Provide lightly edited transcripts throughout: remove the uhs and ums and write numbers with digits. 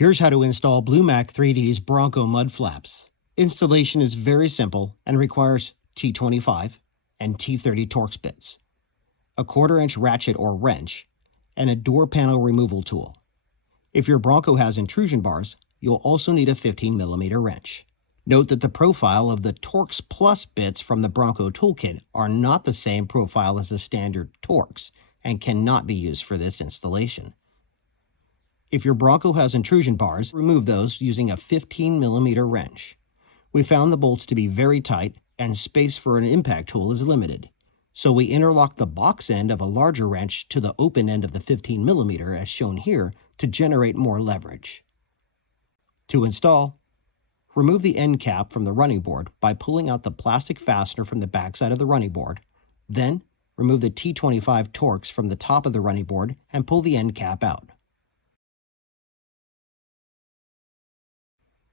Here's how to install BluMak3D's Bronco mud flaps. Installation is very simple and requires T25 and T30 Torx bits, a 1/4-inch ratchet or wrench, and a door panel removal tool. If your Bronco has intrusion bars, you'll also need a 15mm wrench. Note that the profile of the Torx Plus bits from the Bronco toolkit are not the same profile as the standard Torx and cannot be used for this installation. If your Bronco has intrusion bars, remove those using a 15mm wrench. We found the bolts to be very tight and space for an impact tool is limited, so we interlock the box end of a larger wrench to the open end of the 15mm as shown here to generate more leverage. To install, remove the end cap from the running board by pulling out the plastic fastener from the backside of the running board. Then, remove the T25 Torx from the top of the running board and pull the end cap out.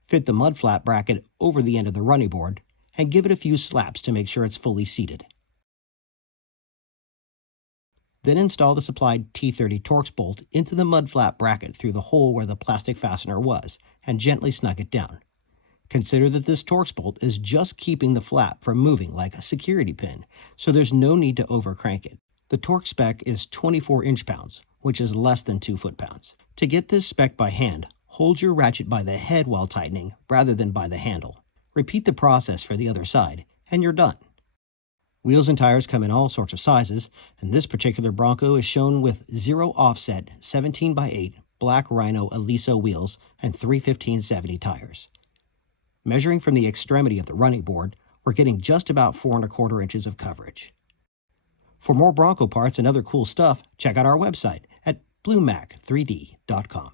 Fit the mud flap bracket over the end of the running board and give it a few slaps to make sure it's fully seated. Then install the supplied T30 Torx bolt into the mud flap bracket through the hole where the plastic fastener was and gently snug it down. Consider that this Torx bolt is just keeping the flap from moving like a security pin, so there's no need to overcrank it. The Torx spec is 24 inch-pounds, which is less than 2 foot-pounds. To get this spec by hand, hold your ratchet by the head while tightening rather than by the handle. Repeat the process for the other side, and you're done. Wheels and tires come in all sorts of sizes, and this particular Bronco is shown with 0 offset 17x8 black Rhino Aliso wheels and 315/70 tires. Measuring from the extremity of the running board, we're getting just about 4 1/4 inches of coverage. For more Bronco parts and other cool stuff, check out our website at BluMak3D.com.